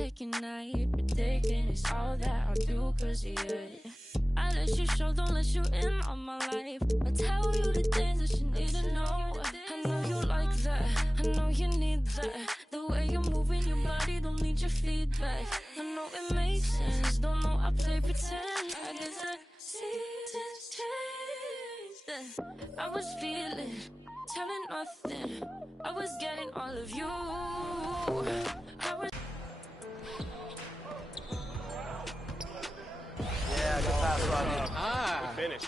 second night, predicting it's all that I'll do cause of you. I let you show, don't let you in on my life. I tell you the things that you need to know. I know you like that, I know you need that. The way you're moving your body, don't need your feedback. I know it makes sense, don't know I play pretend. I guess the seasons changed. I was feeling, telling nothing. I was getting all of you. I was yeah, good pass, Robbie. Ah, Good finish.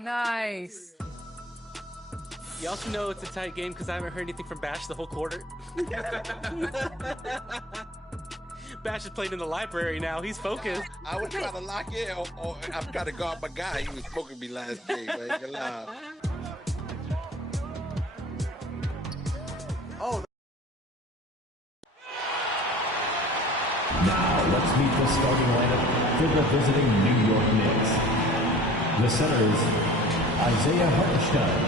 nice. You also know it's a tight game because I haven't heard anything from Bash the whole quarter. Bash is playing in the library now. He's focused. I was trying to lock in, or I'm trying to guard my guy. He was smoking me last game, man. Good luck. Oh. Now, let's meet the starting lineup for the visiting New York Knicks. The centers, Isaiah Hartenstein.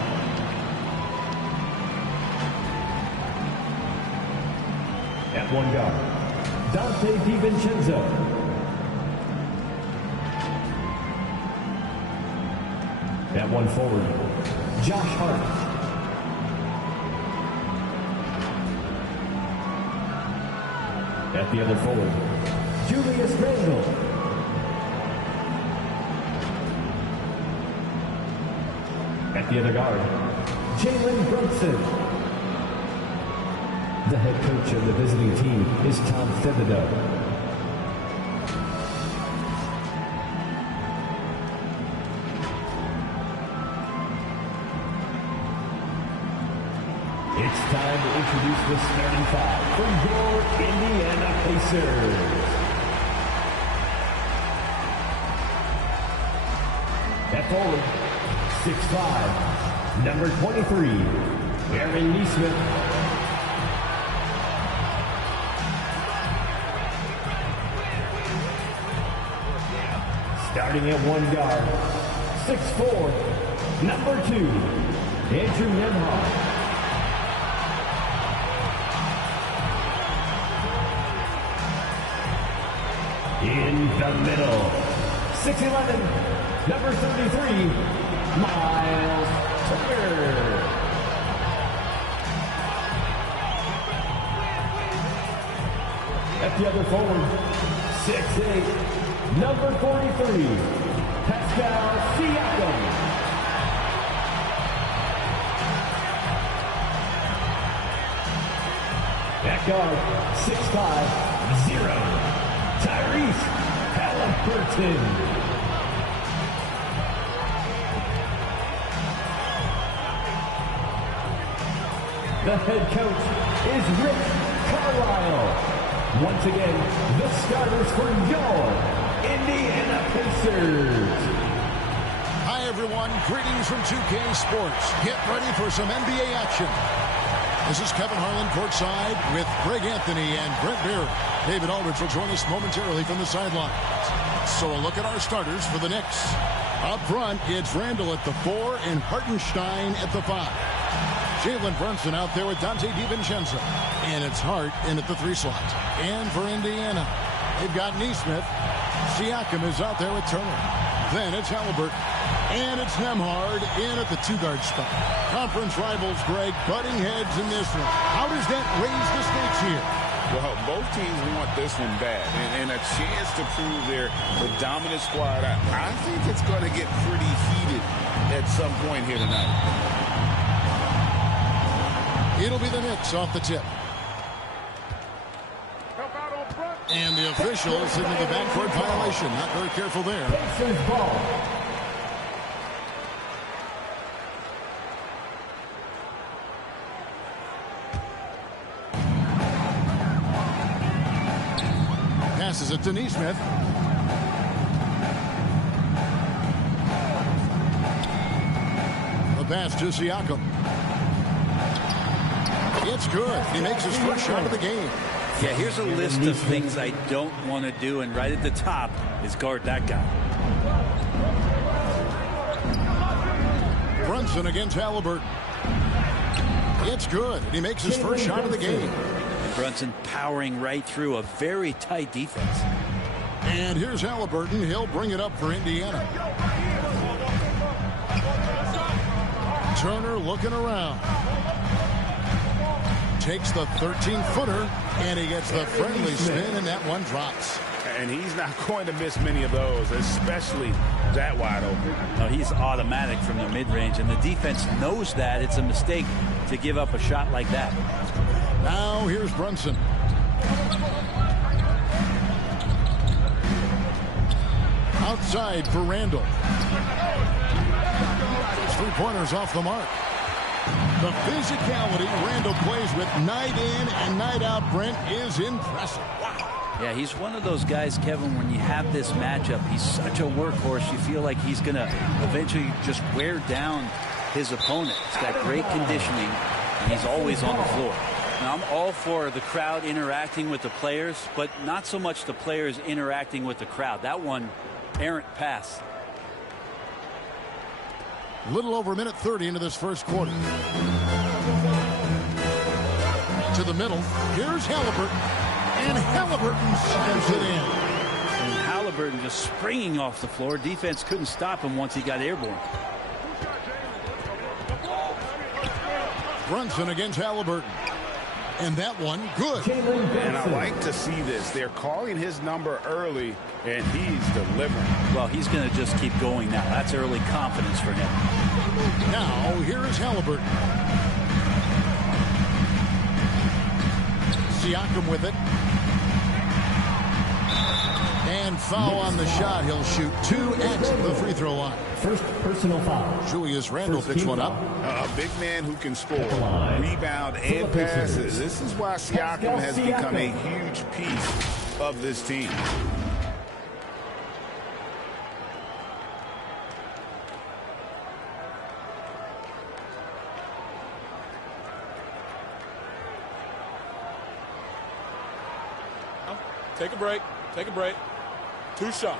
At one guard, Dante DiVincenzo. At one forward, Josh Hart. At the other forward, Julius Randle. At the other guard, Jalen Brunson. The head coach of the visiting team is Tom Thibodeau. It's time to introduce the starting five for your Indiana Pacers. At forward, 6'5", number 23, Aaron Nesmith. Starting at one guard, 6'4", number 2, Andrew Nembhard. In the middle, 6'11", number 33, Miles Turner. At the other forward, 6'8", number 43, Pascal Siakam. At guard, 6'5", 0, Tyrese Haliburton. The head coach is Rick Carlisle. Once again, the starters for your Indiana Pacers. Hi, everyone. Greetings from 2K Sports. Get ready for some NBA action. This is Kevin Harlan courtside with Greg Anthony and Brent Beard. David Aldridge will join us momentarily from the sidelines. So a look at our starters for the Knicks. Up front, it's Randle at the 4 and Hartenstein at the 5. Jalen Brunson out there with Dante DiVincenzo. And it's Hart in at the 3 slot. And for Indiana, they've got Nesmith. Siakam is out there with Turner. Then it's Haliburton. And it's Nembhard in at the 2-guard spot. Conference rivals, Greg, butting heads in this one. How does that raise the stakes here? Well, both teams want this one bad. And a chance to prove they're the dominant squad. I think it's going to get pretty heated at some point here tonight. It'll be the Knicks off the tip. And the official signaled the backcourt violation. Not very careful there. Pacers ball. Passes it to Nesmith. The pass to Siakam. It's good. He makes his first shot of the game. Yeah, here's a list of things I don't want to do, and right at the top is guard that guy. Brunson against Haliburton. It's good. He makes his first shot of the game. And Brunson powering right through a very tight defense. And here's Halliburton. He'll bring it up for Indiana. Turner looking around. Takes the 13-footer, and he gets the friendly spin, and that one drops. And he's not going to miss many of those, especially that wide open. No, he's automatic from the mid-range, and the defense knows that. It's a mistake to give up a shot like that. Now here's Brunson. Outside for Randall. Three-pointers off the mark. The physicality Randall plays with night in and night out, Brent, is impressive. Wow. Yeah, he's one of those guys, Kevin, when you have this matchup, he's such a workhorse. You feel like he's going to eventually just wear down his opponent. He's got great conditioning, and he's always on the floor. Now, I'm all for the crowd interacting with the players, but not so much the players interacting with the crowd. That one, errant pass. A little over a minute 30 into this first quarter. To the middle. Here's Halliburton. And Halliburton slams it in. And Halliburton just springing off the floor. Defense couldn't stop him once he got airborne. Brunson against Halliburton. And that one, good. And I like to see this. They're calling his number early, and he's delivering. Well, he's going to just keep going now. That's early confidence for him. Now, here is Halliburton. Siakam with it. And foul on the shot. He'll shoot 2 at the free throw line. First personal foul. Julius Randle picks one up. A big man who can score, rebound, and passes. This is why Siakam has become a huge piece of this team. Take a break. Take a break. 2 shots.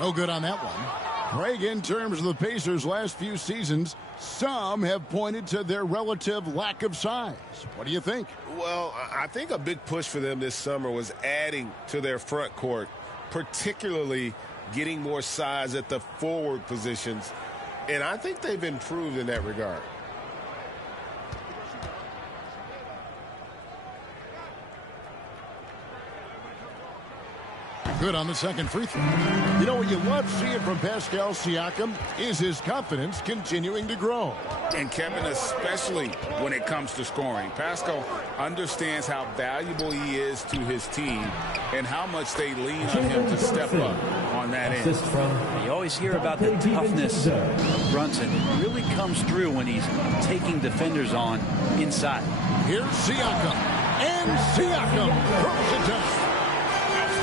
No good on that one. Craig, in terms of the Pacers' last few seasons, some have pointed to their relative lack of size. What do you think? Well, I think a big push for them this summer was adding to their front court, particularly getting more size at the forward positions. And I think they've improved in that regard. Good on the second free throw. You know what you love seeing from Pascal Siakam is his confidence continuing to grow. And Kevin, especially when it comes to scoring. Pascal understands how valuable he is to his team and how much they lean on him to step up on that end. You always hear about the toughness of Brunson. It really comes through when he's taking defenders on inside. Here's Siakam. And Siakam throws it down.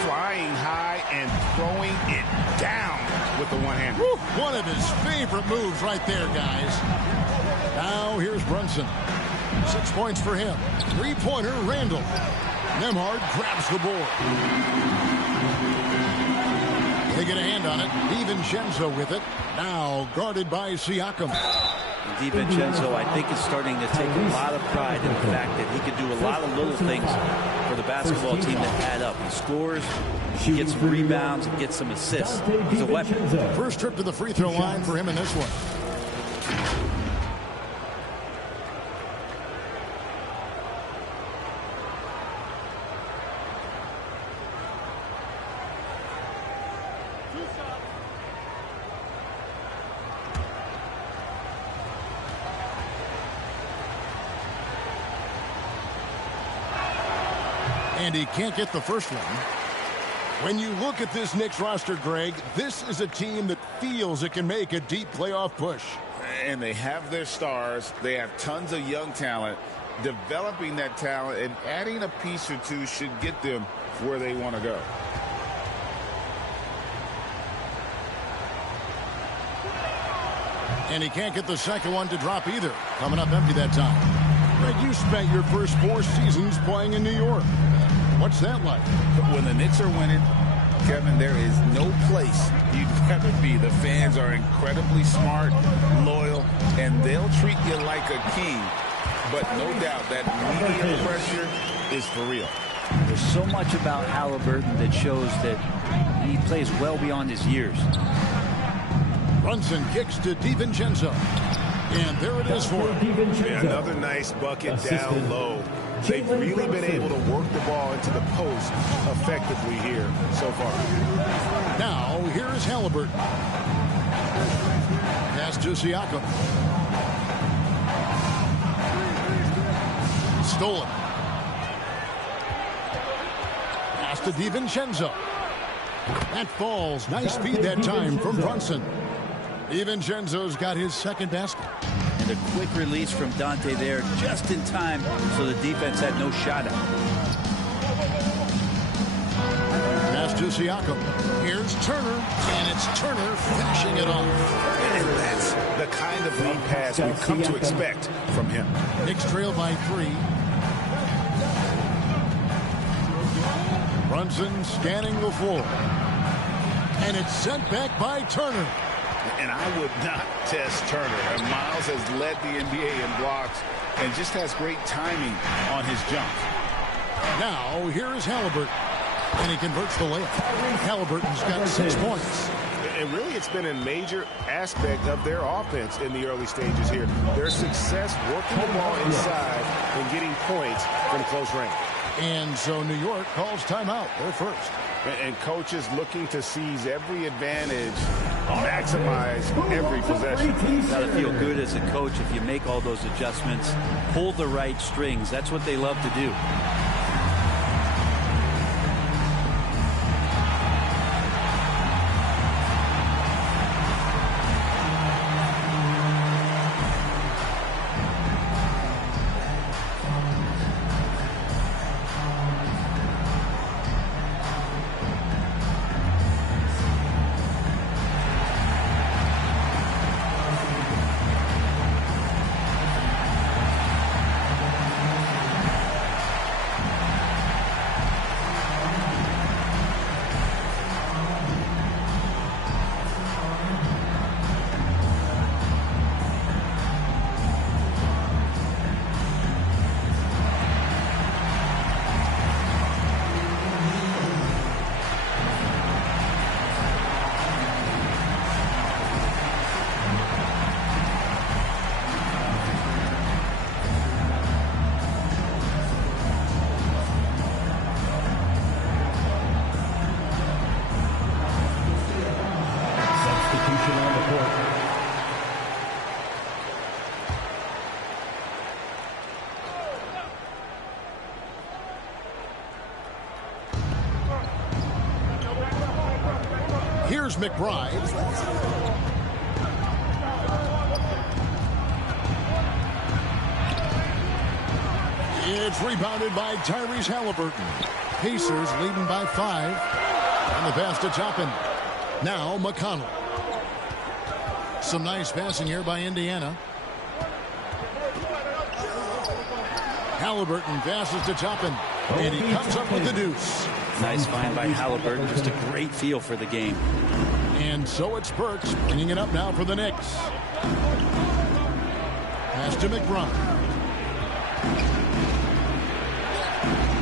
Flying high and throwing it down with the one-hander. One of his favorite moves right there, guys. Now here's Brunson. 6 points for him. Three-pointer, Randall. Nembhard grabs the board. They get a hand on it. DiVincenzo with it. Now guarded by Siakam. DiVincenzo, I think, is starting to take a lot of pride in the fact that he can do a lot of little things for the basketball team that add up. He scores, he gets some rebounds, and gets some assists. He's a weapon. First trip to the free throw line for him in this one. And he can't get the first one. When you look at this Knicks roster, Greg, this is a team that feels it can make a deep playoff push. And they have their stars. They have tons of young talent. Developing that talent and adding a piece or two should get them where they want to go. And he can't get the second one to drop either. Coming up empty that time. Greg, you spent your first 4 seasons playing in New York. What's that like? When the Knicks are winning, Kevin, there is no place you'd rather be. The fans are incredibly smart, loyal, and they'll treat you like a king. But no doubt that media pressure is for real. There's so much about Halliburton that shows that he plays well beyond his years. Brunson kicks to DiVincenzo. And there it is for DiVincenzo. Another nice bucket down low. They've really been able to work the ball into the post effectively here so far. Now, here's Halliburton. Pass to Siakam. Stolen. Pass to DiVincenzo. That falls. Nice feed that time from Brunson. DiVincenzo's got his second basket. And a quick release from Dante there just in time so the defense had no shot at him. Pass to Siakam. Here's Turner, and it's Turner finishing it off. And that's the kind of lead pass we've come to expect from him. Knicks trail by 3. Brunson scanning the floor. And it's sent back by Turner. And I would not test Turner. And Miles has led the NBA in blocks and just has great timing on his jump. Now, here's Halliburton. And he converts the layup. Halliburton's got 6 points. And really, it's been a major aspect of their offense in the early stages here. Their success working the ball inside and getting points from close range. And so New York calls timeout. They're first. And coaches looking to seize every advantage, maximize every possession. Got to feel good as a coach if you make all those adjustments, pull the right strings. That's what they love to do. Here's McBride. It's rebounded by Tyrese Halliburton. Pacers leading by 5. And the pass to Toppin. Now McConnell. Some nice passing here by Indiana. Halliburton passes to Toppin. And he comes up with the deuce. Nice find by Halliburton. Just a great feel for the game. And so it's Burks bringing it up now for the Knicks. Pass to McBride.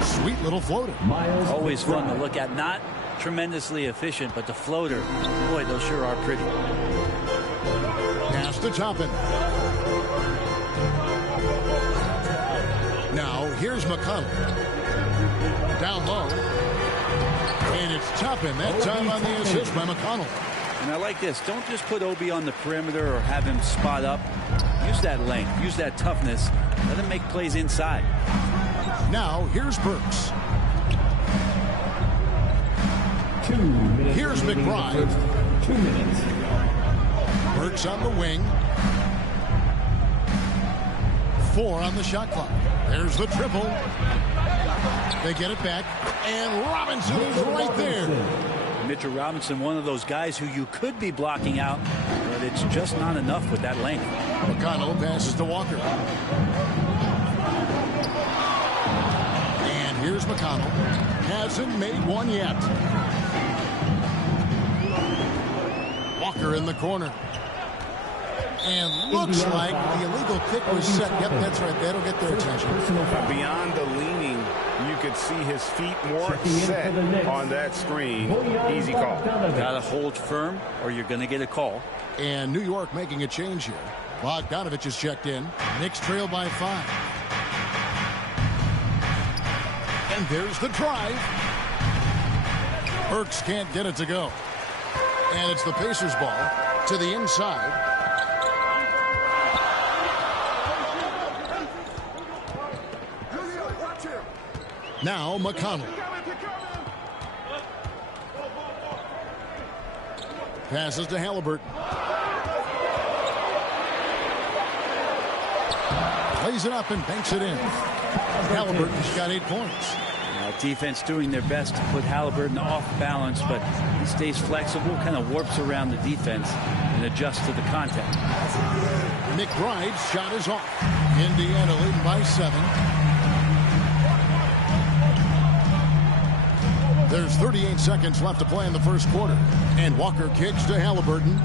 Sweet little floater. Always fun to look at. Not tremendously efficient, but the floater, boy, those sure are pretty. Pass to Toppin. Now here's McConnell. Down low. And it's Toppin. That time on the assist by McConnell. And I like this. Don't just put Obi on the perimeter or have him spot up. Use that length. Use that toughness. Let him make plays inside. Now here's Burks. 2 minutes. Here's McBride. 2 minutes. Burks on the wing. 4 on the shot clock. There's the triple. They get it back. And Robinson is right there. Mitchell Robinson, one of those guys who you could be blocking out, but it's just not enough with that length. McConnell passes to Walker. And here's McConnell. Hasn't made one yet. Walker in the corner. And looks like the illegal kick was set. Yep, that's right. That'll get their attention. Beyond the leaning, you could see his feet more set on that screen. Easy call. Got to hold firm or you're going to get a call. And New York making a change here. Bogdanovich is checked in. Knicks trail by 5. And there's the drive. Burks can't get it to go. And it's the Pacers ball to the inside. Now McConnell. Passes to Halliburton. Plays it up and banks it in. Halliburton's got 8 points. Defense doing their best to put Halliburton off balance, but he stays flexible, kind of warps around the defense and adjusts to the contact. McBride's shot is off. Indiana leading by 7. There's 38 seconds left to play in the first quarter. And Walker kicks to Halliburton.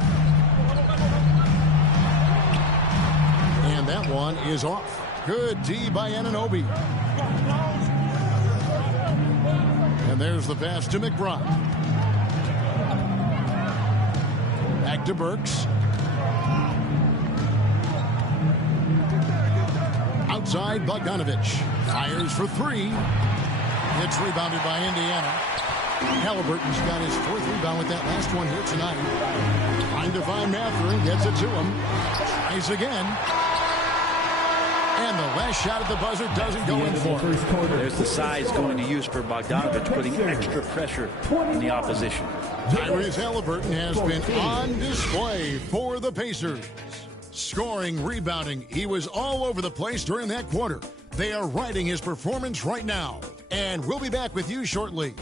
And that one is off. Good D by Anunoby. And there's the pass to McBride. Back to Burks. Outside, Bogdanovich. Fires for 3. It's rebounded by Indiana. Halliburton's got his 4th rebound with that last one here tonight. Trying to find Mathurin. Gets it to him. Tries again. And the last shot at the buzzer doesn't go in for him. There's the size going to use for Bogdanovich, putting extra pressure on the opposition. Tyrese Halliburton has been on display for the Pacers. Scoring, rebounding, he was all over the place during that quarter. They are riding his performance right now. And we'll be back with you shortly.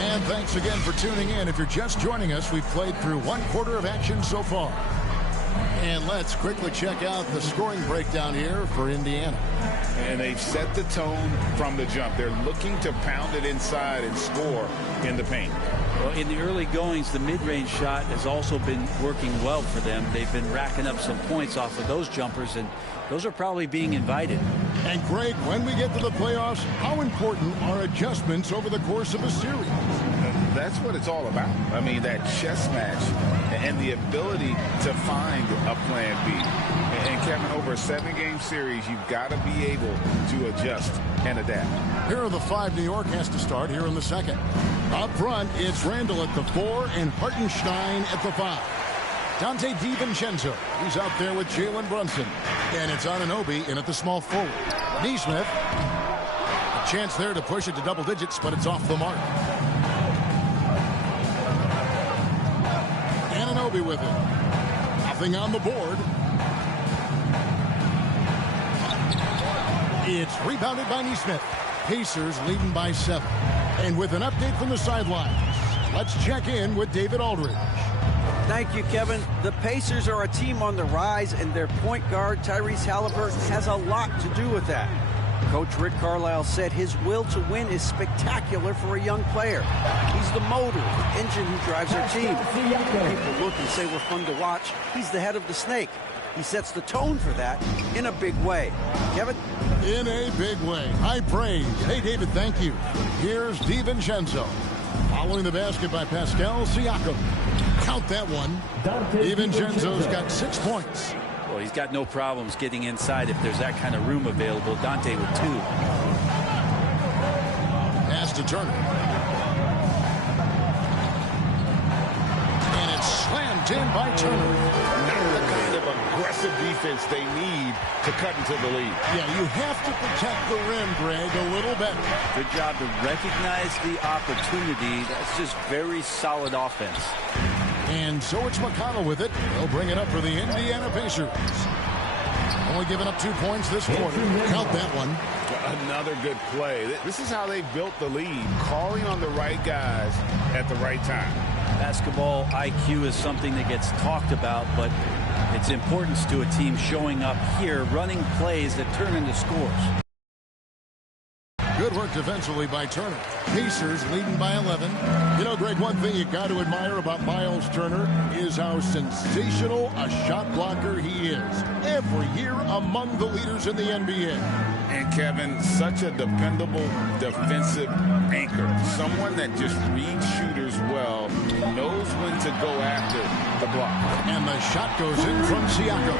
And thanks again for tuning in. If you're just joining us, we've played through 1 quarter of action so far. And let's quickly check out the scoring breakdown here for Indiana. And they've set the tone from the jump. They're looking to pound it inside and score in the paint. Well, in the early goings, the mid-range shot has also been working well for them. They've been racking up some points off of those jumpers, and those are probably being invited. And Greg, when we get to the playoffs, how important are adjustments over the course of a series? That's what it's all about. I mean, that chess match and the ability to find a plan B. And Kevin, over a 7-game series, you've got to be able to adjust and adapt. Here are the 5 New York has to start here in the second. Up front, it's Randall at the 4 and Hartenstein at the 5. Dante DiVincenzo, he's out there with Jalen Brunson. And it's Anunoby in at the small forward. Nesmith, a chance there to push it to double digits, but it's off the mark. Anunoby with it. Nothing on the board. It's rebounded by Nesmith. Pacers leading by 7. And with an update from the sidelines, let's check in with David Aldridge. Thank you, Kevin. The Pacers are a team on the rise, and their point guard, Tyrese Halliburton, has a lot to do with that. Coach Rick Carlisle said his will to win is spectacular for a young player. He's the motor, the engine who drives our team. People look and say we're fun to watch. He's the head of the snake. He sets the tone for that in a big way. Kevin? In a big way. High praise. Hey, David, thank you. Here's DiVincenzo. Following the basket by Pascal Siakam. Count that one. DiVincenzo's got 6 points. Well, he's got no problems getting inside if there's that kind of room available. Dante with 2. Pass to Turner. And it's slammed in by Turner. Not the kind of aggressive defense they need to cut into the lead. Yeah, you have to protect the rim, Greg, a little better. Good job to recognize the opportunity. That's just very solid offense. And so it's McConnell with it. They'll bring it up for the Indiana Pacers. Only giving up 2 points this quarter. Count that one. Another good play. This is how they built the lead, calling on the right guys at the right time. Basketball IQ is something that gets talked about, but its importance to a team showing up here, running plays that turn into scores. Good work defensively by Turner. Pacers leading by 11. You know, Greg, one thing you got to admire about Miles Turner is how sensational a shot blocker he is. Every year among the leaders in the NBA. And Kevin, such a dependable defensive anchor. Someone that just reads shooters well, knows when to go after the block. And the shot goes in from Siakam.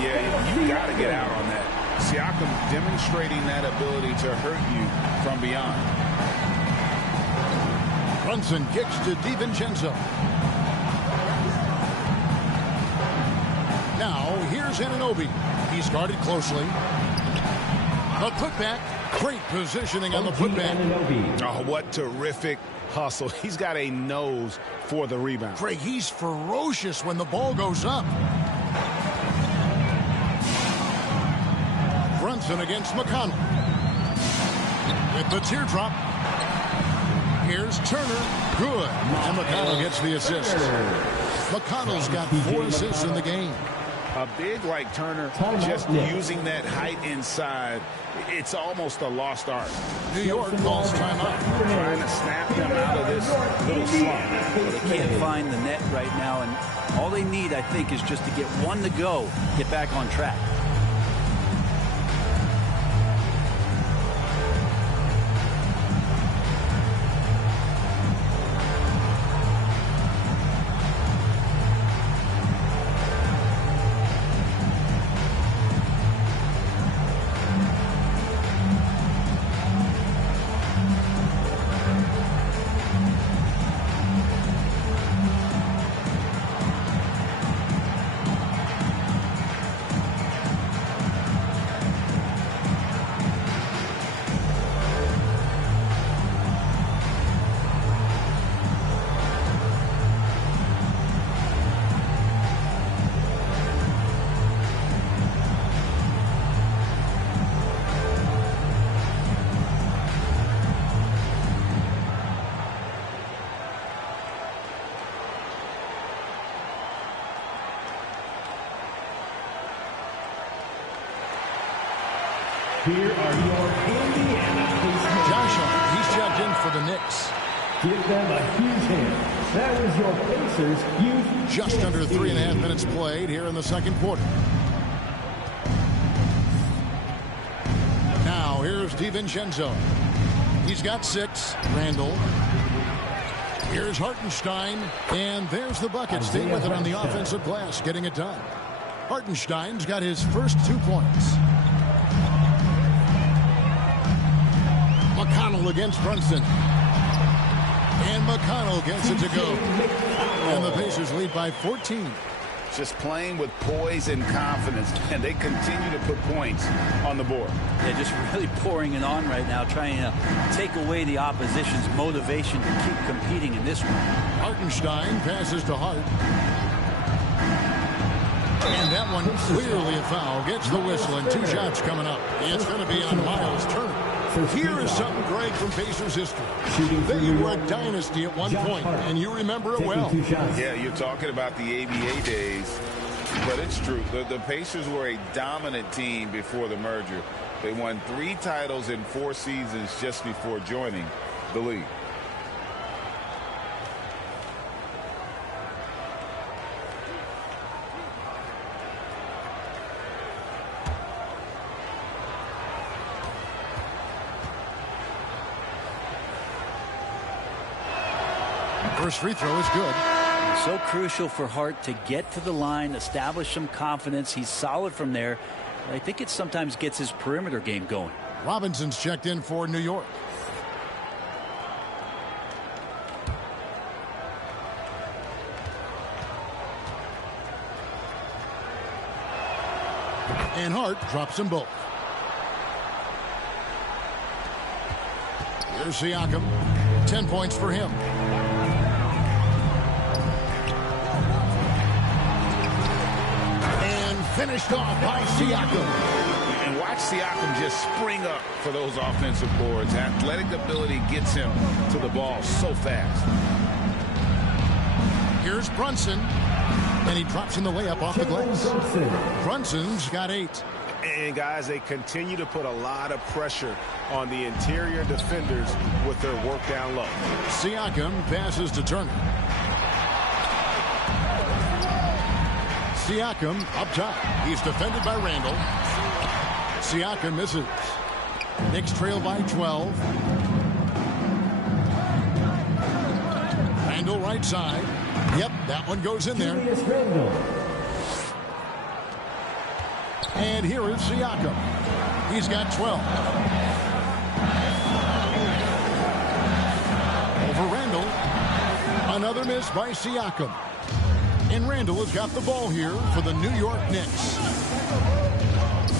Yeah, you got to get out on that. Siakam demonstrating that ability to hurt you from beyond. Brunson kicks to DiVincenzo. Now, here's Anunoby. He's guarded closely. A putback. Great positioning on the putback. Oh, what terrific hustle. He's got a nose for the rebound. Craig, he's ferocious when the ball goes up. Brunson against McConnell. With the teardrop. Here's Turner. Good. And McConnell gets the assist. McConnell's got 4 assists in the game. A big like Turner, just using that height inside, it's almost a lost art. New York calls timeout. Trying to snap them out of this little slump. Well, they can't find the net right now, and all they need, I think, is just to get one to go, get back on track. Here are your Indiana Pacers. Josh Hart, he's checked in for the Knicks. Give them a huge hand. That was your Pacers' huge. Just under 3.5 minutes played here in the second quarter. Now here's DiVincenzo. He's got 6. Randall. Here's Hartenstein. And there's the bucket. Stay with it on the offensive glass, getting it done. Hartenstein's got his first 2 points. McConnell against Brunson. And McConnell gets it to go. And the Pacers lead by 14. Just playing with poise and confidence, and they continue to put points on the board. They're just really pouring it on right now, trying to take away the opposition's motivation to keep competing in this one. Hartenstein passes to Hart. And that one clearly a foul. Gets the whistle, and 2 shots coming up. It's going to be on Miles Turner. Here is something, Greg, from Pacers history. They were a dynasty at one point, and you remember it well. Yeah, you're talking about the ABA days, but it's true. The Pacers were a dominant team before the merger. They won 3 titles in 4 seasons just before joining the league. First free throw is good. So crucial for Hart to get to the line, establish some confidence. He's solid from there. I think it sometimes gets his perimeter game going. Robinson's checked in for New York. And Hart drops them both. There's Siakam. 10 points for him. Finished off by Siakam. And watch Siakam just spring up for those offensive boards. Athletic ability gets him to the ball so fast. Here's Brunson. And he drops in the layup off the glass. Brunson's got 8. And, guys, they continue to put a lot of pressure on the interior defenders with their work down low. Siakam passes to Turner. Siakam up top. He's defended by Randall. Siakam misses. Knicks trail by 12. Randall right side. Yep, that one goes in there. And here is Siakam. He's got 12. Over Randall. Another miss by Siakam. And Randall has got the ball here for the New York Knicks.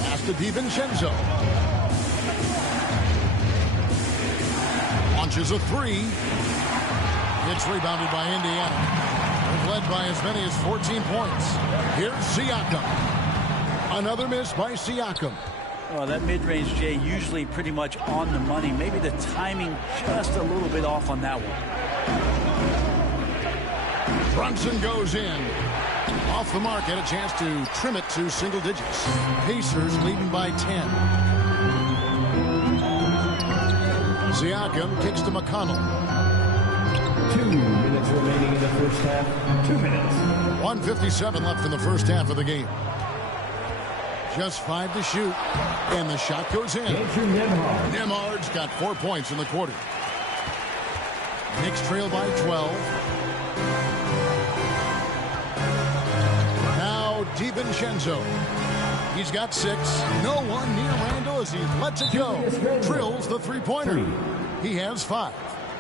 Pass to DiVincenzo. Launches a three. It's rebounded by Indiana. They've led by as many as 14 points. Here's Siakam. Another miss by Siakam. Well, that mid-range, Jay, usually pretty much on the money. Maybe the timing just a little bit off on that one. Brunson goes in. Off the mark, had a chance to trim it to single digits. Pacers leading by 10. Siakam kicks to McConnell. 2 minutes remaining in the first half. 2 minutes. 1:57 left in the first half of the game. Just 5 to shoot. And the shot goes in. Nembhard's got 4 points in the quarter. Knicks trail by 12. Now DiVincenzo. He's got 6. No one near Randall as he lets it go. Drills the three-pointer. He has 5.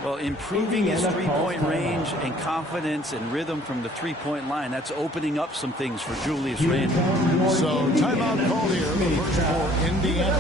Well, improving his three-point range and confidence and rhythm from the three-point line, that's opening up some things for Julius Randle. So timeout called here, the first for Indiana.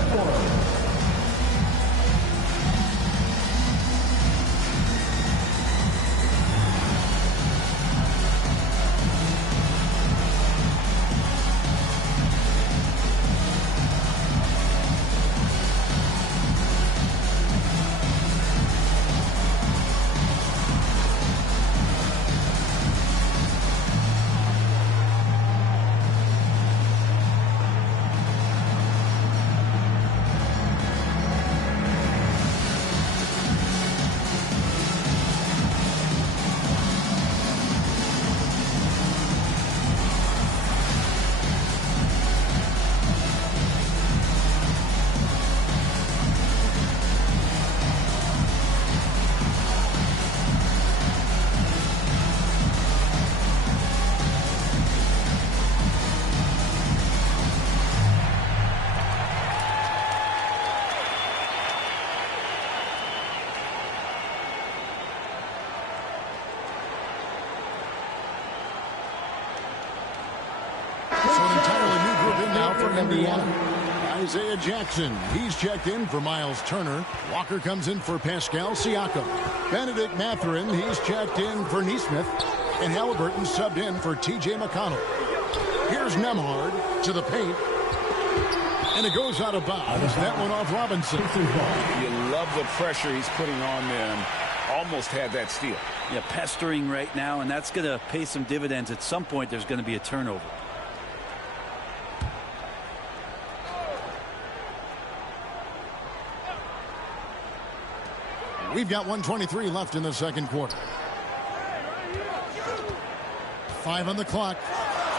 Indiana. Isaiah Jackson, he's checked in for Miles Turner. Walker comes in for Pascal Siakam. Benedict Mathurin, he's checked in for Nesmith. And Halliburton subbed in for T.J. McConnell. Here's Nembhard to the paint. And it goes out of bounds. That one off Robinson. You love the pressure he's putting on them. Almost had that steal. Yeah, pestering right now, and that's going to pay some dividends. At some point, there's going to be a turnover. We've got 1:23 left in the second quarter. 5 on the clock.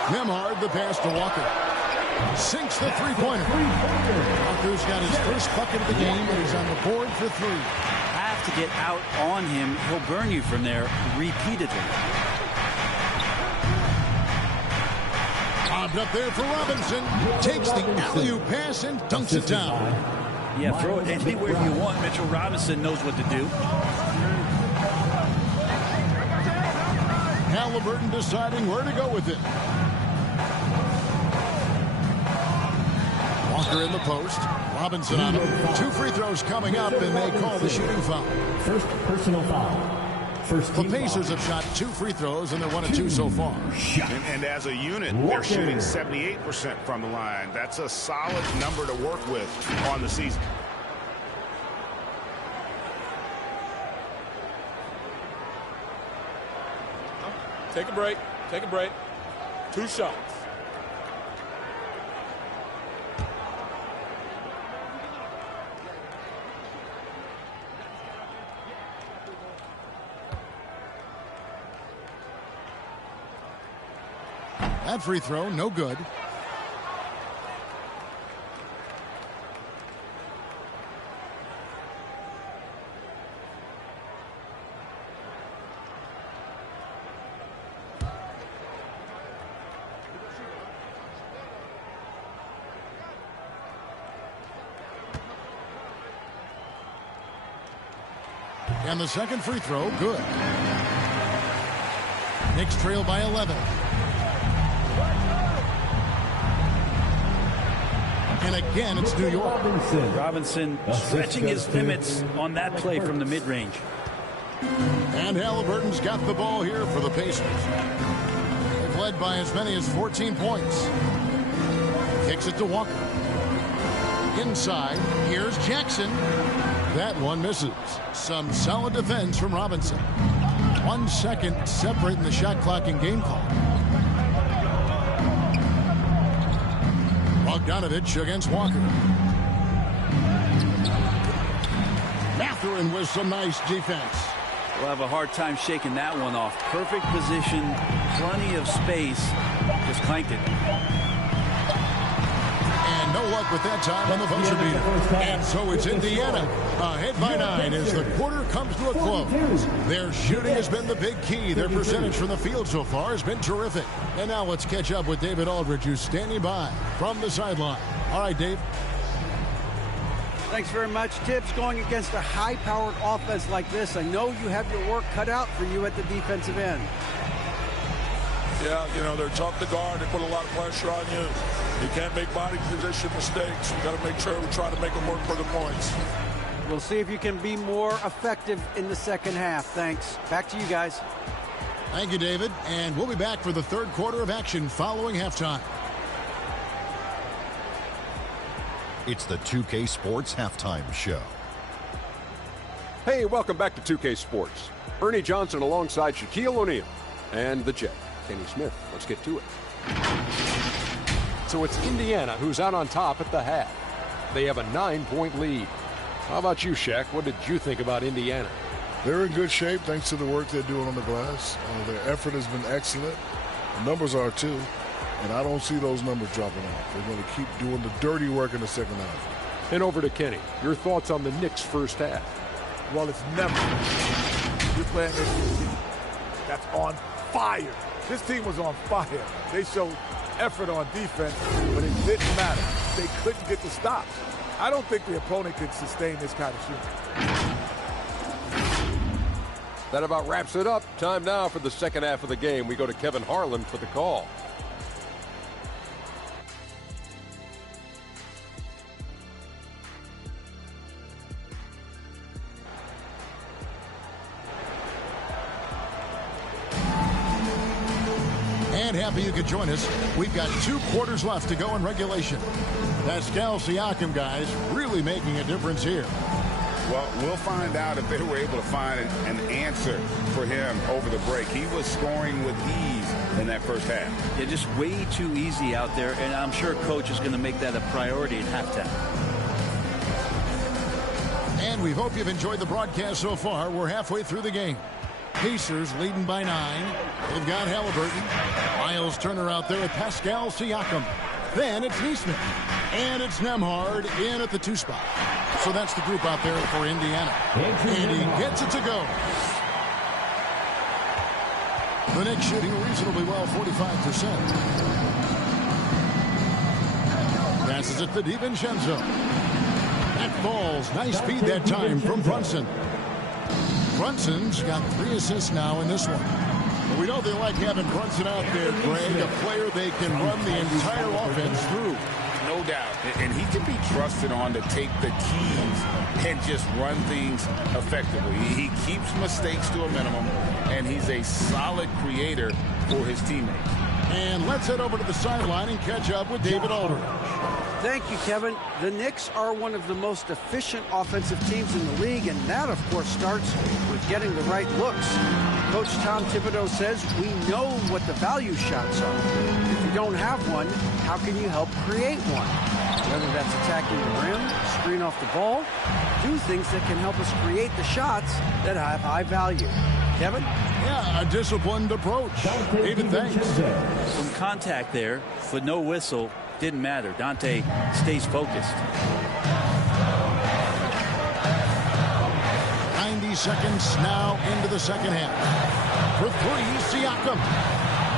Nembhard, the pass to Walker. Sinks the three-pointer. Walker's got his first bucket of the game, and he's on the board for 3. Have to get out on him. He'll burn you from there repeatedly. Bobbed up there for Robinson. Takes the alley-oop pass and dunks it down. Yeah, throw it anywhere you want. Mitchell Robinson knows what to do. Halliburton deciding where to go with it. Walker in the post. Robinson on him. 2 free throws coming up, and they call the shooting foul. First personal foul. The Pacers have shot 2 free throws, and they're 1 of 2 so far. And as a unit, they're shooting 78% from the line. That's a solid number to work with on the season. Take a break. Take a break. 2 shots. That free throw, no good. And the second free throw, good. Knicks trail by 11. And again, it's New York. Robinson stretching his limits on that play from the mid-range. And Halliburton's got the ball here for the Pacers. They've led by as many as 14 points. Kicks it to Walker. Inside, here's Jackson. That one misses. Some solid defense from Robinson. 1 second separating the shot clock and game clock. Bogdanovich against Walker. Mathurin with some nice defense. We'll have a hard time shaking that one off. Perfect position, plenty of space. Just clanked it. And no luck with that time on the buzzer beater. And so it's Indiana ahead by 9 as the quarter comes to a close. Their shooting has been the big key. Their percentage from the field so far has been terrific. And now let's catch up with David Aldridge, who's standing by from the sideline. All right, Dave. Thanks very much. Tibbs, going against a high-powered offense like this, I know you have your work cut out for you at the defensive end. Yeah, you know, they're tough to guard. They put a lot of pressure on you. You can't make body position mistakes. You got to make sure we try to make them work for the points. We'll see if you can be more effective in the second half. Thanks. Back to you guys. Thank you, David. And we'll be back for the third quarter of action following halftime. It's the 2K Sports Halftime Show. Hey, welcome back to 2K Sports. Ernie Johnson alongside Shaquille O'Neal and the Jet, Kenny Smith. Let's get to it. So it's Indiana who's out on top at the half. They have a 9-point lead. How about you, Shaq? What did you think about Indiana? They're in good shape thanks to the work they're doing on the glass. Their effort has been excellent. The numbers are too. And I don't see those numbers dropping off. They're going to keep doing the dirty work in the second half. And over to Kenny. Your thoughts on the Knicks' first half? Well, it's never. You're playing this team that's on fire. This team was on fire. They showed effort on defense, but it didn't matter. They couldn't get the stops. I don't think the opponent could sustain this kind of shooting. That about wraps it up. Time now for the second half of the game. We go to Kevin Harlan for the call. And happy you could join us. We've got 2 quarters left to go in regulation. Pascal Siakam, guys, really making a difference here. Well, we'll find out if they were able to find an answer for him over the break. He was scoring with ease in that first half. Yeah, just way too easy out there, and I'm sure Coach is going to make that a priority at halftime. And we hope you've enjoyed the broadcast so far. We're halfway through the game. Pacers leading by 9. They've got Halliburton. Miles Turner out there with Pascal Siakam. Then it's Neesmith. And it's Nembhard in at the 2 spot. So that's the group out there for Indiana. And he gets it to go. The Knicks shooting reasonably well, 45%. Passes it to DiVincenzo. That falls. Nice speed that time from Brunson. Brunson's got 3 assists now in this one. We know they like having Brunson out there, Greg, a player they can run the entire offense through. No doubt. And he can be trusted on to take the keys and just run things effectively. He keeps mistakes to a minimum, and he's a solid creator for his teammates. And let's head over to the sideline and catch up with David Aldridge. Thank you, Kevin. The Knicks are one of the most efficient offensive teams in the league, and that, of course, starts with getting the right looks. Coach Tom Thibodeau says we know what the value shots are. If you don't have one, how can you help create one? Whether that's attacking the rim, screen off the ball, do things that can help us create the shots that have high value. Kevin? Yeah, a disciplined approach. David, thanks. Some contact there, but no whistle. Didn't matter. Dante stays focused. 90 seconds now into the second half. For three, Siakam.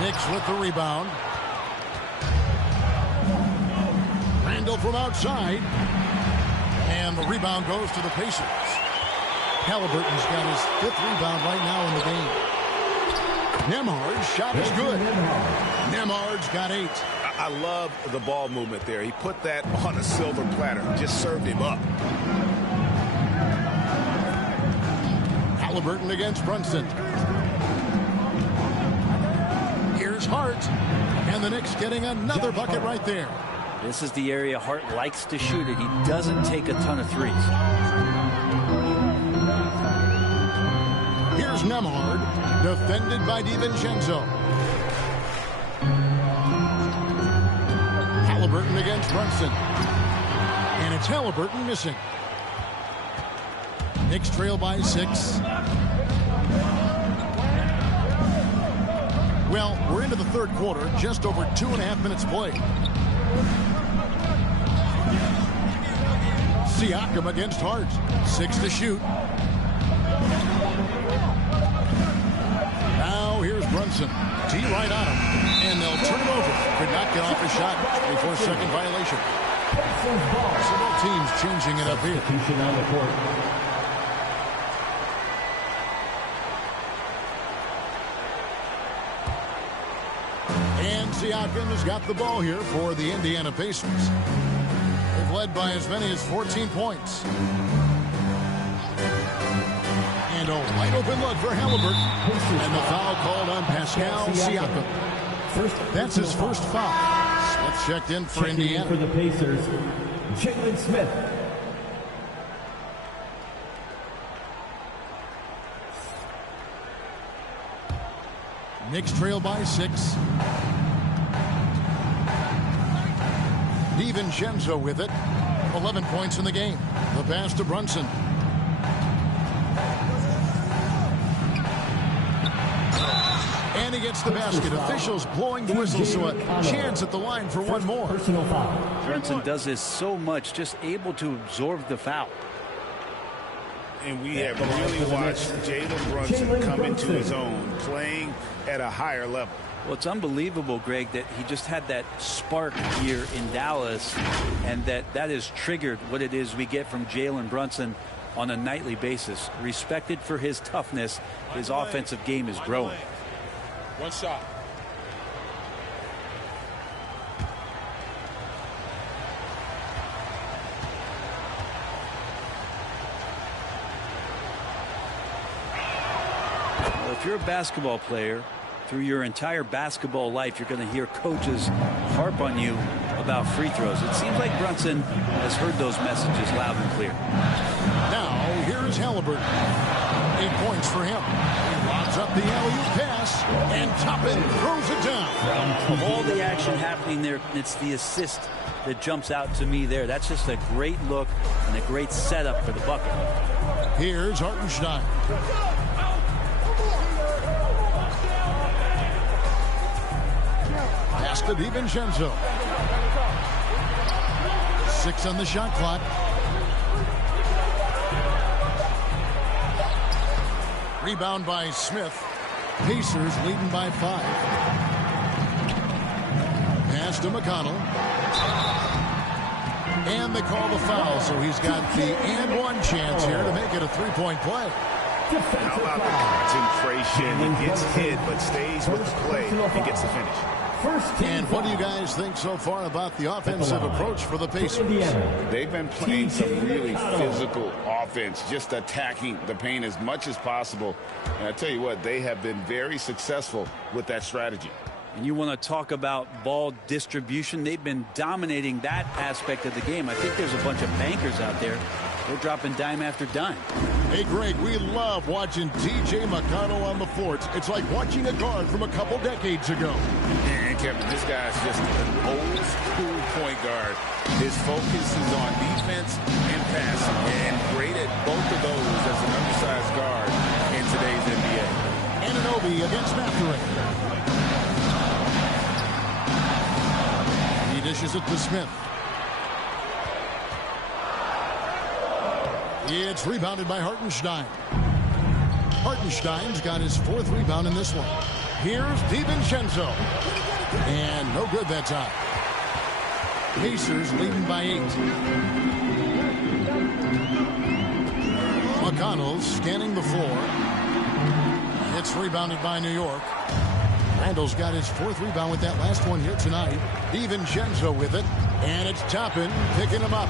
Knicks with the rebound. Randall from outside. And the rebound goes to the Pacers. Halliburton's got his 5th rebound right now in the game. Nembhard's shot is good. Nembhard's got 8. I love the ball movement there. He put that on a silver platter. Just served him up. Halliburton against Brunson. Here's Hart. And the Knicks getting another bucket right there. This is the area Hart likes to shoot it. He doesn't take a ton of threes. Here's Nembhard, defended by DiVincenzo. Halliburton against Brunson. And it's Halliburton missing. Knicks trail by 6. Well, we're into the third quarter, just over 2.5 minutes played. Siakam against Hart. 6 to shoot. Now here's Brunson. Tee right on him. And they'll turn it over. Could not get off his shot before second violation. So both teams changing it up here. On the court. And Siakam has got the ball here for the Indiana Pacers. They've led by as many as 14 points. And a wide open look for Halliburton. And the foul called on Pascal Siakam. That's his first foul. Smith checked in for Indiana. For the Pacers, Jalen Smith. Knicks trail by 6. DiVincenzo with it. 11 points in the game. The pass to Brunson. And he gets the basket. Officials blowing the whistle, so a chance at the line for one more. Personal foul. Brunson does this so much, just able to absorb the foul. And we have really watched Jalen Brunson come into his own, playing at a higher level. Well, it's unbelievable, Greg, that he just had that spark here in Dallas, and that has triggered what it is we get from Jalen Brunson on a nightly basis. Respected for his toughness, his offensive game is growing. One shot. Well, if you're a basketball player, through your entire basketball life, you're going to hear coaches harp on you about free throws. It seems like Brunson has heard those messages loud and clear. Now, here's Halliburton. 8 points for him. He lobs up the alley-oop pass, and Toppin throws it down. Of all the action happening there, it's the assist that jumps out to me there. That's just a great look and a great setup for the bucket. Here's Hartenstein. Pass to DiVincenzo. 6 on the shot clock. Rebound by Smith. Pacers leading by 5. Pass to McConnell. And they call the foul, so he's got the and one chance here to make it a three-point play. How about the concentration? He gets hit, but stays with the play and gets the finish. And what do you guys think so far about the offensive approach for the Pacers? They've been playing some really physical offense, just attacking the paint as much as possible. And I tell you what, they have been very successful with that strategy. And you want to talk about ball distribution. They've been dominating that aspect of the game. I think there's a bunch of bankers out there. They're dropping dime after dime. Hey, Greg, we love watching T.J. McConnell on the floor. It's like watching a guard from a couple decades ago. And Kevin, this guy's just an old school point guard. His focus is on defense and passing, and great at both of those as an undersized guard in today's NBA. Anunoby against Mathurin. He dishes it to Smith. It's rebounded by Hartenstein. Hartenstein's got his 4th rebound in this one. Here's DiVincenzo. And no good that time. Pacers leading by 8. McConnell scanning the floor. It's rebounded by New York. Randall's got his 4th rebound with that last one here tonight. DiVincenzo with it. And it's Toppin picking him up.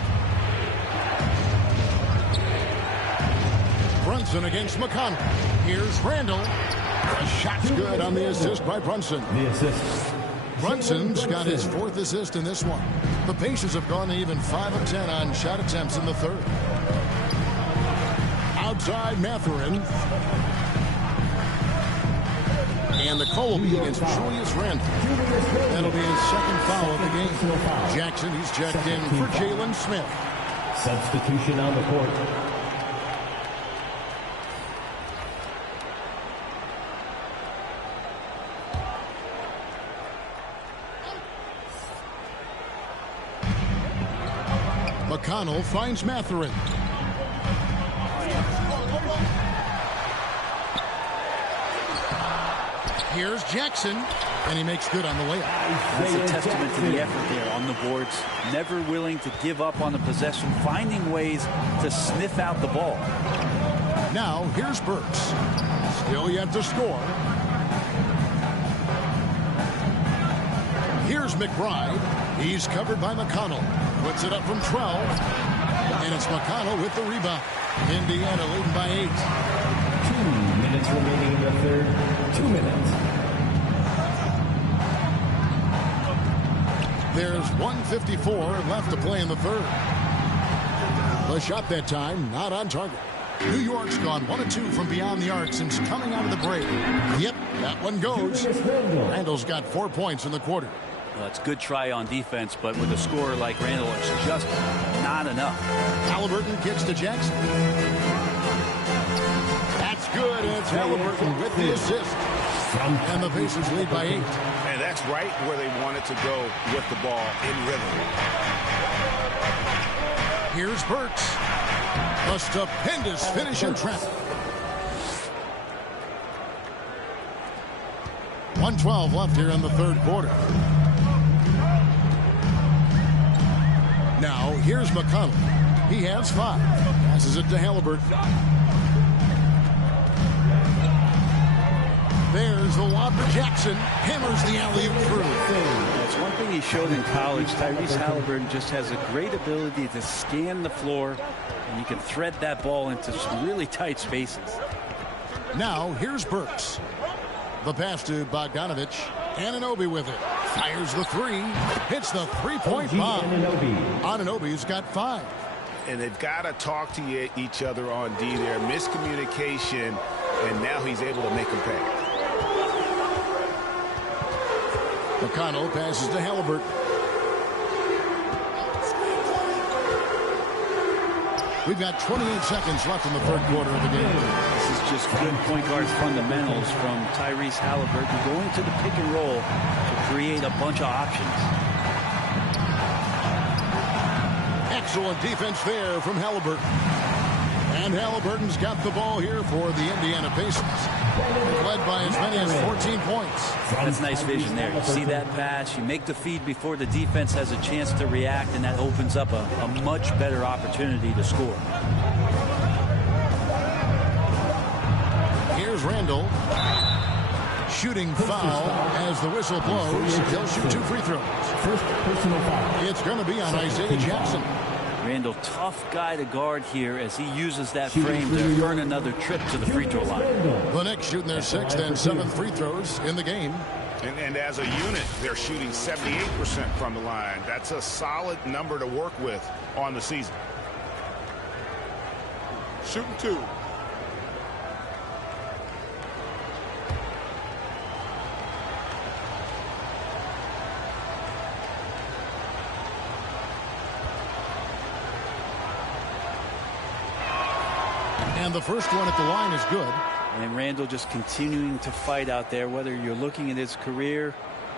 Brunson against McConnell. Here's Randall. The shot's good on the assist by Brunson. The assist. Brunson's got his 4th assist in this one. The Pacers have gone even 5 of 10 on shot attempts in the 3rd. Outside Mathurin. And the call will be against Julius Randle. That'll be his 2nd foul of the game. Jackson, he's checked in for Jalen Smith. Substitution on the court. McConnell finds Mathurin. Here's Jackson, and he makes good on the layup. That's a testament to the effort there on the boards. Never willing to give up on the possession, finding ways to sniff out the ball. Now, here's Burks. Still yet to score. Here's McBride. He's covered by McConnell. Puts it up from 12. And it's McConnell with the rebound. Indiana leading by 8. 2 minutes remaining in the 3rd. 2 minutes. There's 1:54 left to play in the 3rd. The shot that time, not on target. New York's gone 1 of 2 from beyond the arc since coming out of the break. Yep, that one goes. Randall's got 4 points in the quarter. Well, it's a good try on defense, but with a scorer like Randall, it's just not enough. Halliburton kicks to Jackson. That's good. It's Halliburton with the assist. And the Pacers lead by 8. And that's right where they wanted to go with the ball in rhythm. Here's Burks. A stupendous finish in traffic. 1:12 left here in the 3rd quarter. Now, here's McConnell. He has 5. Passes it to Halliburton. There's the lob to Jackson. Hammers the alley-oop through. That's one thing he showed in college. Tyrese Halliburton just has a great ability to scan the floor, and you can thread that ball into some really tight spaces. Now, here's Burks. The pass to Bogdanovich. Anunoby with it. Fires the 3. Hits the 3-point bomb. Anunoby's got 5. And they've got to talk to each other on D there. Miscommunication, and now he's able to make them pay. McConnell passes to Halliburton. We've got 28 seconds left in the 3rd quarter of the game. This is just good point guard fundamentals from Tyrese Halliburton, going to the pick and roll to create a bunch of options. Excellent defense there from Halliburton. And Halliburton's got the ball here for the Indiana Pacers. Led by as many as 14 points. That's nice vision there. You see that pass, you make the feed before the defense has a chance to react, and that opens up a much better opportunity to score. Here's Randall. Shooting foul as the whistle blows. He'll shoot 2 free throws. First personal foul. It's going to be on Isaiah Jackson. Randall, tough guy to guard here as he uses that frame to earn another trip to the free throw line. The Knicks shooting their 6th and 7th free throws in the game. And as a unit, they're shooting 78% from the line. That's a solid number to work with on the season. Shooting 2. And the first one at the line is good. And Randall just continuing to fight out there, whether you're looking at his career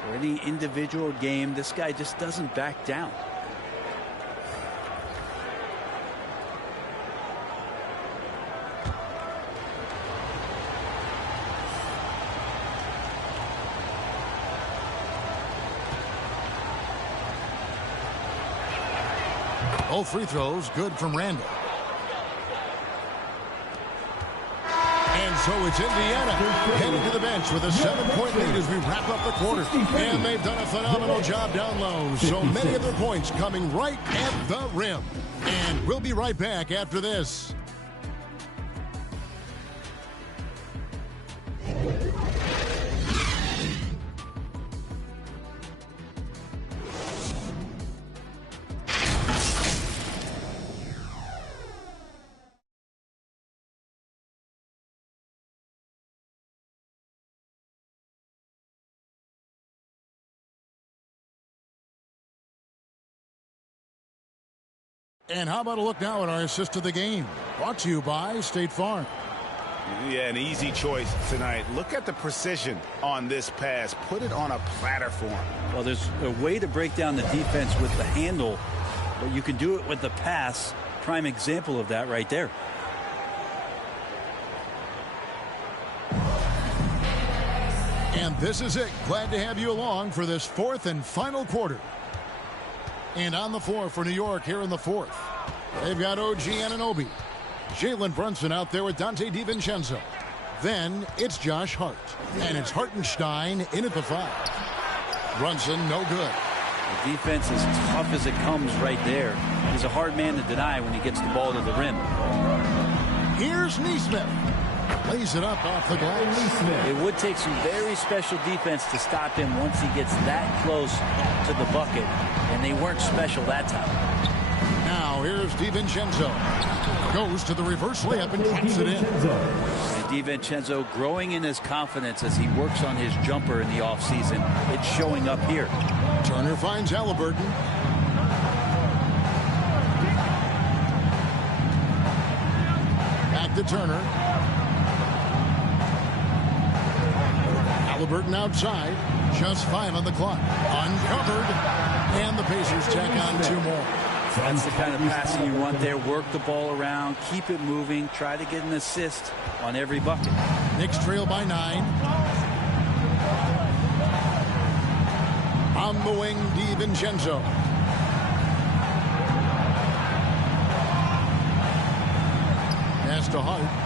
or any individual game. This guy just doesn't back down. All free throws good from Randall. And so it's Indiana heading to the bench with a 7-point lead as we wrap up the quarter. And they've done a phenomenal job down low. So many of their points coming right at the rim. And we'll be right back after this. And how about a look now at our assist of the game? Brought to you by State Farm. Yeah, an easy choice tonight. Look at the precision on this pass. Put it on a platter for him. Well, there's a way to break down the defense with the handle, but you can do it with the pass. Prime example of that right there. And this is it. Glad to have you along for this fourth and final quarter. And on the floor for New York here in the fourth, they've got OG Anunoby. Jalen Brunson out there with Dante DiVincenzo. Then it's Josh Hart. And it's Hartenstein in at the 5. Brunson, no good. The defense is tough as it comes right there. He's a hard man to deny when he gets the ball to the rim. Here's Nesmith. Lays it up off the glass. It would take some very special defense to stop him once he gets that close to the bucket. And they weren't special that time. Now here's DiVincenzo. Goes to the reverse layup and puts it in. And DiVincenzo growing in his confidence as he works on his jumper in the offseason. It's showing up here. Turner finds Halliburton. Back to Turner. Halliburton outside. Just 5 on the clock. Uncovered. And the Pacers tack on 2 more. That's the kind of passing you want there. Work the ball around. Keep it moving. Try to get an assist on every bucket. Knicks trail by 9. On the wing, DiVincenzo. Pass to Hart.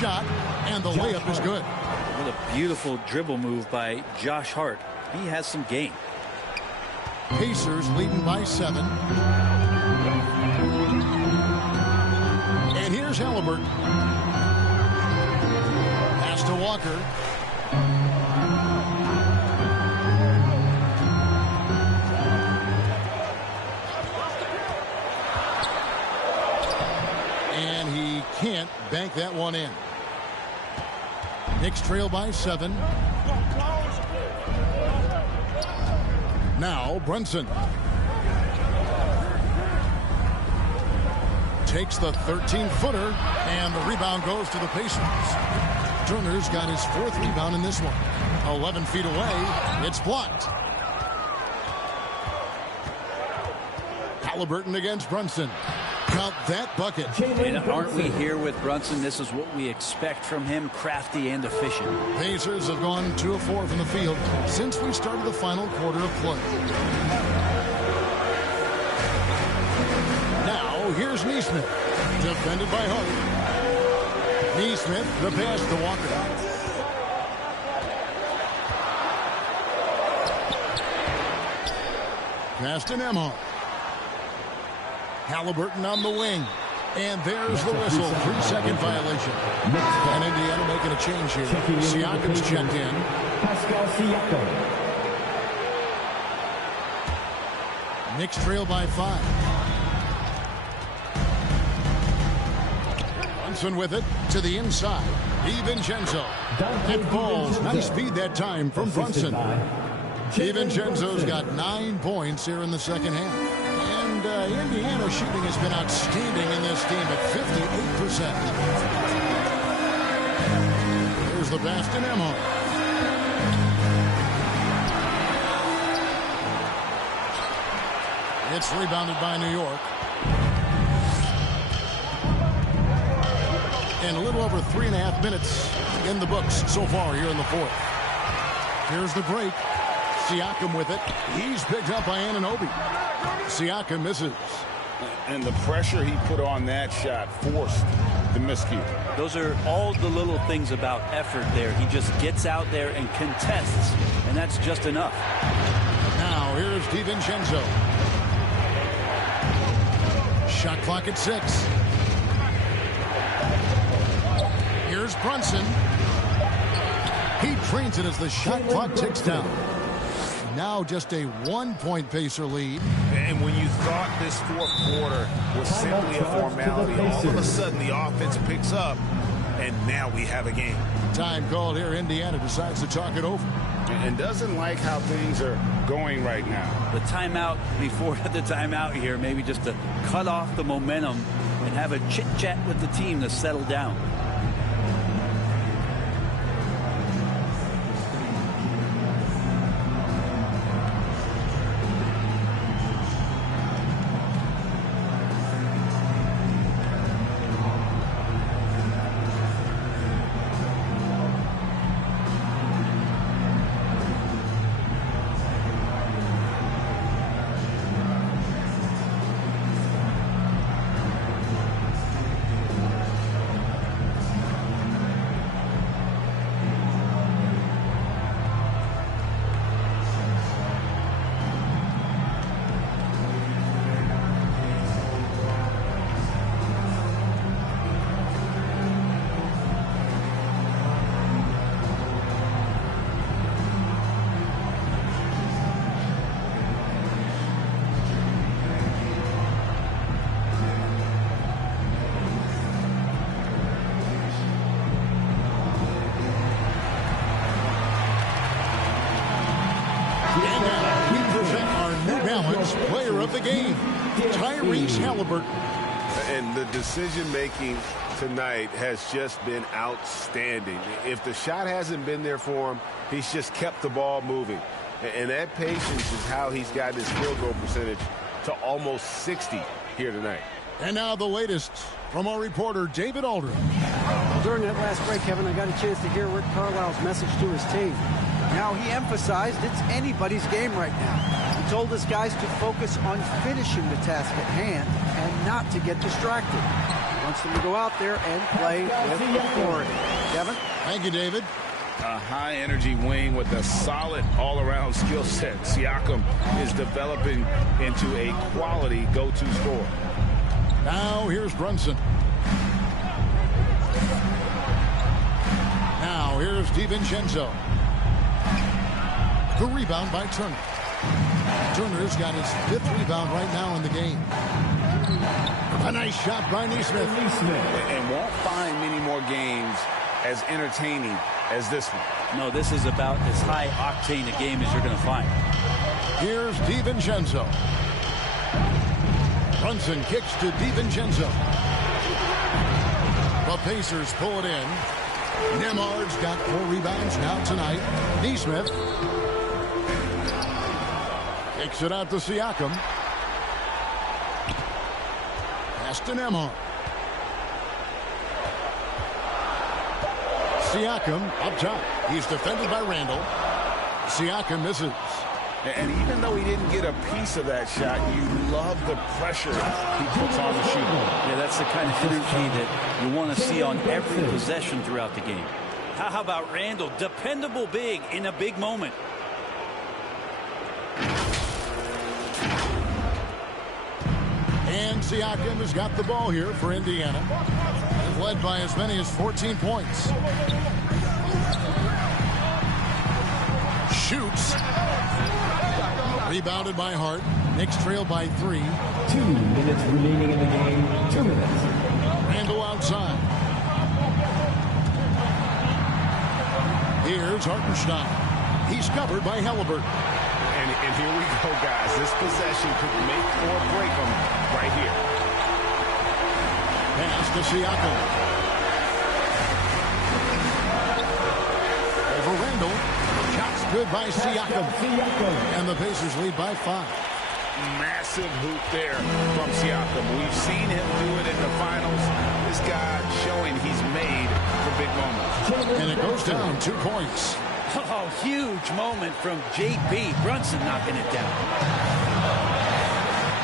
Shot, and the layup is good. What a beautiful dribble move by Josh Hart. He has some game. Pacers leading by 7. And here's Halliburton. Pass to Walker. And he can't bank that one in. Knicks trail by 7. Now Brunson takes the 13-footer, and the rebound goes to the Pacers. Turner's got his 4th rebound in this one. 11 feet away. It's blocked. Halliburton against Brunson. Count that bucket. And aren't we here with Brunson? This is what we expect from him, crafty and efficient. Pacers have gone 2 of 4 from the field since we started the final quarter of play. Now, here's Nesmith, defended by Hart. Nesmith, the pass to Walker. Pass to Nembhard. Halliburton on the wing. And there's the whistle. 3-second violation. And Indiana making a change here. Siakam's checked in. Pascal Siakam. Knicks trail by 5. Brunson with it to the inside. DiVincenzo. It falls. Nice speed that time from Brunson. DiVincenzo's got 9 points here in the second half. And Indiana's shooting has been outstanding in this team at 58%. Here's the pass to Nembhard. It's rebounded by New York. And a little over 3.5 minutes in the books so far here in the fourth. Here's the break. Siakam with it. He's picked up by Anunoby. Siakam misses. And the pressure he put on that shot forced the miscue. Those are all the little things about effort there. He just gets out there and contests, and that's just enough. Now here's DiVincenzo. Shot clock at 6. Here's Brunson. He trains it as the shot clock ticks down. Now just a 1-point Pacer lead. And when you thought this fourth quarter was simply a formality, all of a sudden the offense picks up, and now we have a game. Time called here. Indiana decides to talk it over. And doesn't like how things are going right now. The timeout before the timeout here, maybe just to cut off the momentum and have a chit-chat with the team to settle down. Player of the game, Tyrese Haliburton. And the decision-making tonight has just been outstanding. If the shot hasn't been there for him, he's just kept the ball moving. And that patience is how he's gotten his field goal percentage to almost 60 here tonight. And now the latest from our reporter, David Aldridge. During that last break, Kevin, I got a chance to hear Rick Carlisle's message to his team. Now he emphasized it's anybody's game right now. He told his guys to focus on finishing the task at hand and not to get distracted. He wants them to go out there and play with authority. Kevin? Thank you, David. A high-energy wing with a solid all-around skill set. Siakam is developing into a quality go-to scorer. Now here's Brunson. Now here's DiVincenzo. The rebound by Turner. Turner's got his 5th rebound right now in the game. A nice shot by Nesmith. And won't find many more games as entertaining as this one. No, this is about as high-octane a game as you're going to find. Here's DiVincenzo. Brunson kicks to DiVincenzo. The Pacers pull it in. Nembhard's got 4 rebounds now tonight. Nesmith kicks it out to Siakam. Pass to Nembhard. Siakam up top. He's defended by Randall. Siakam misses. And even though he didn't get a piece of that shot, you love the pressure he puts on the shooter. Yeah, that's the kind of energy that you want to see on every possession throughout the game. How about Randall? Dependable big in a big moment. And Siakam has got the ball here for Indiana. They've led by as many as 14 points. Shoots. Rebounded by Hart. Knicks trail by 3. 2 minutes remaining in the game. 2 minutes. Randall outside. Here's Hartenstein. He's covered by Haliburton. And And here we go, guys. This possession could make or break them right here. Pass to Siakam. Over Randall. Shots good by Siakam. And the Pacers lead by 5. Massive hoop there from Siakam. We've seen him do it in the finals. This guy showing he's made for big moments. And it goes down 2 points. Oh, huge moment from J.B. Brunson knocking it down.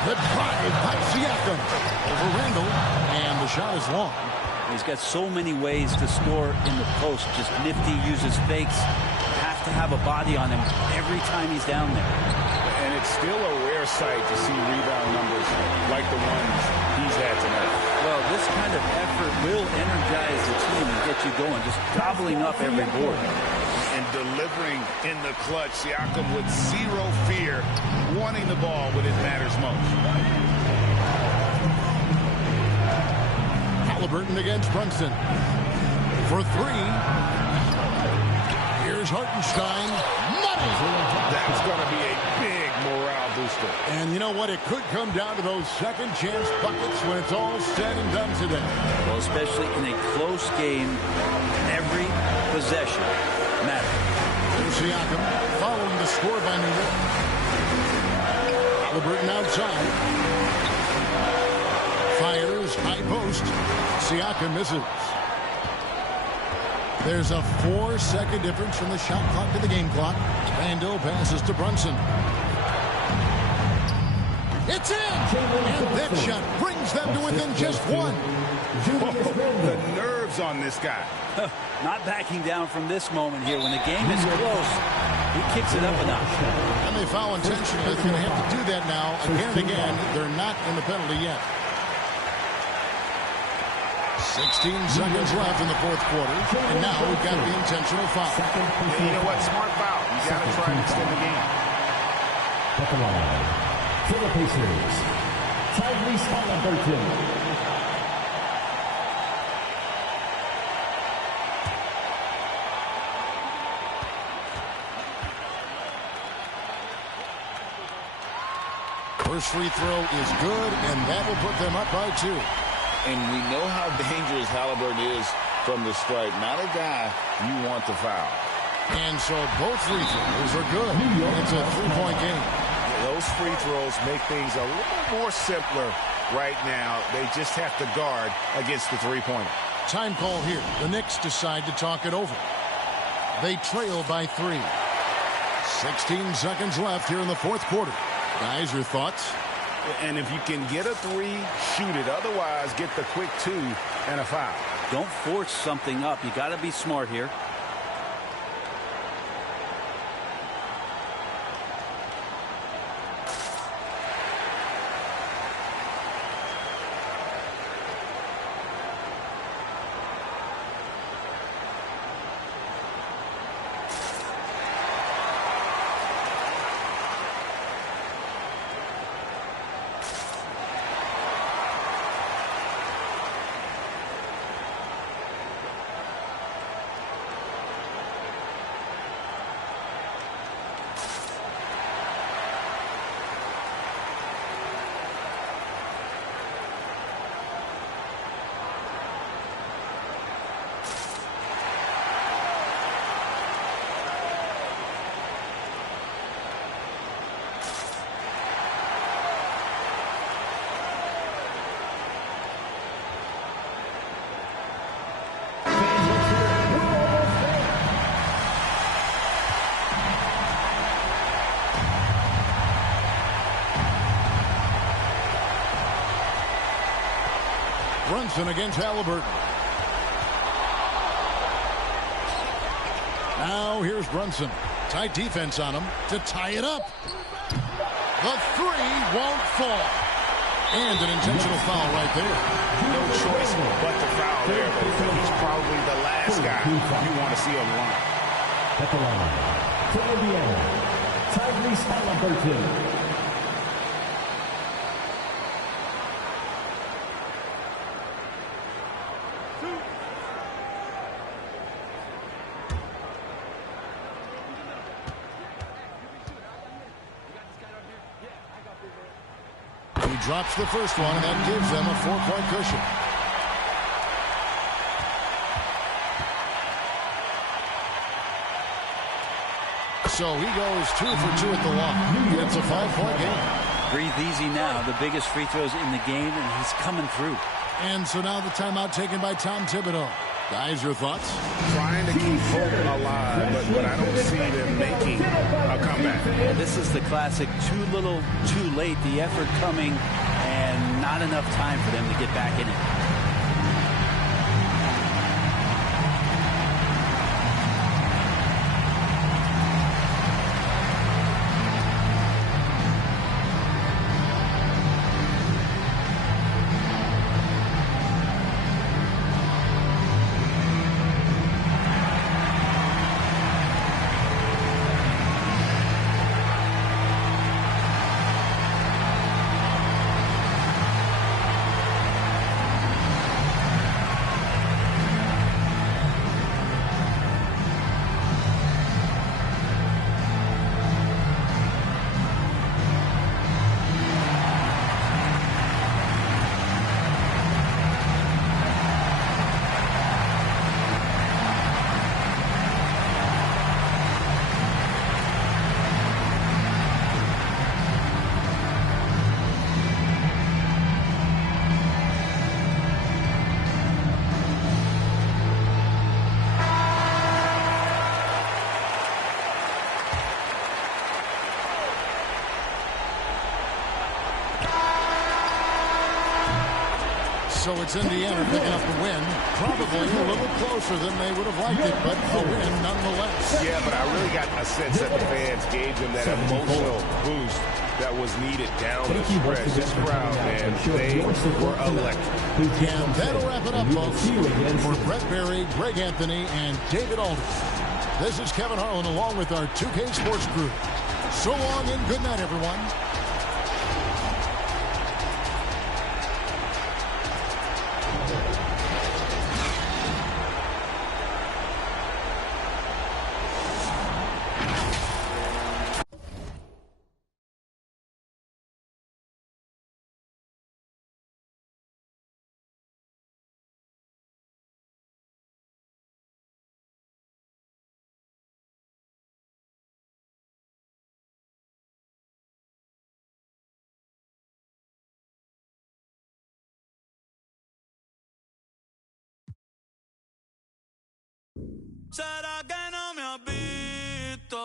The drive by Siakam over Randall, and the shot is long. He's got so many ways to score in the post. Just nifty, uses fakes. Have to have a body on him every time he's down there. And it's still a rare sight to see rebound numbers like the ones he's had tonight. Well, this kind of effort will energize the team and get you going, just gobbling up every board. And delivering in the clutch, Siakam with zero fear, wanting the ball when it matters most. Halliburton against Brunson. For 3. Here's Hartenstein. Money! That's going to be a big morale booster. And you know what? It could come down to those second chance buckets when it's all said and done today. Well, especially in a close game, every possession matters. Siakam following the score by New York. Halliburton outside. Fires, high post. Siakam misses. There's a 4-second difference from the shot clock to the game clock. Randall passes to Brunson. It's in! And that shot brings them to within just 1. The nerves on this guy. Not backing down from this moment here. When the game is close, he kicks it up a notch. And they foul intentionally. They're going to have to do that now. Again and again, they're not in the penalty yet. 16 seconds left in the 4th quarter. And now we've got the intentional foul. You know what? Smart foul. You got to try and extend the game. At the line, for the Pacers, Tyrese Halliburton. First free throw is good, and that will put them up by 2. And we know how dangerous Halliburton is from the stripe. Not a guy you want to foul. And so both free throws are good. It's a 3-point game. Those free throws make things a little more simpler right now. They just have to guard against the 3-pointer. Time call here. The Knicks decide to talk it over. They trail by 3. 16 seconds left here in the 4th quarter. Guys, your thoughts? And if you can get a 3, shoot it. Otherwise, get the quick 2 and a foul. Don't force something up. You got to be smart here. Brunson against Halliburton. Now here's Brunson. Tight defense on him to tie it up. The 3 won't fall. And an intentional foul right there. No choice but to foul there, but he's probably the last guy you want to see on the line. At the line, for Indiana, Tyrese Halliburton. He drops the first one, and that gives them a 4-point cushion. So he goes 2 for 2 at the line. It's a 5-point game. Breathe easy now. The biggest free throws in the game, and he's coming through. And so now the timeout taken by Tom Thibodeau. Guys, your thoughts? Trying to keep hope alive, but I don't see them making a comeback. Well, this is the classic too little, too late. The effort coming and not enough time for them to get back in it. So it's Indiana picking up the win. Probably a little closer than they would have liked it, but a win nonetheless. Yeah, but I really got a sense that the fans gave them that emotional boost that was needed down the stretch. This crowd, man, they were electric. And that'll wrap it up, folks. For Brent Barry, Greg Anthony, and David Aldridge, this is Kevin Harlan along with our 2K Sports crew. So long and good night, everyone. ¿Será que no me has visto?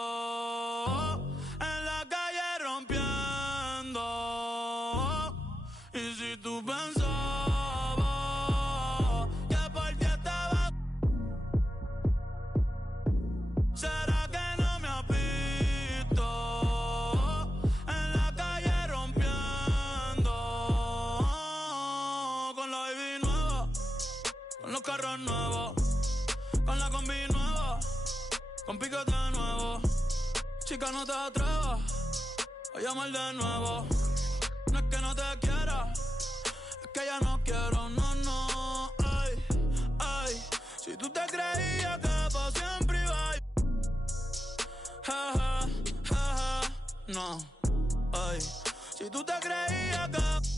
En la calle rompiendo. Y si tú pensabas que por ti estaba. ¿Será que no me has visto? En la calle rompiendo. Con la baby nueva, con los carros nuevos, con la combi nueva, con piquete nuevo. Chica, no te atrevas a llamar de nuevo. No es que no te quiera, es que ya no quiero, no, no. Ay, ay, si tú te creías que para siempre iba a... Ja, ja, ja, ja, no. Ay, si tú te creías que...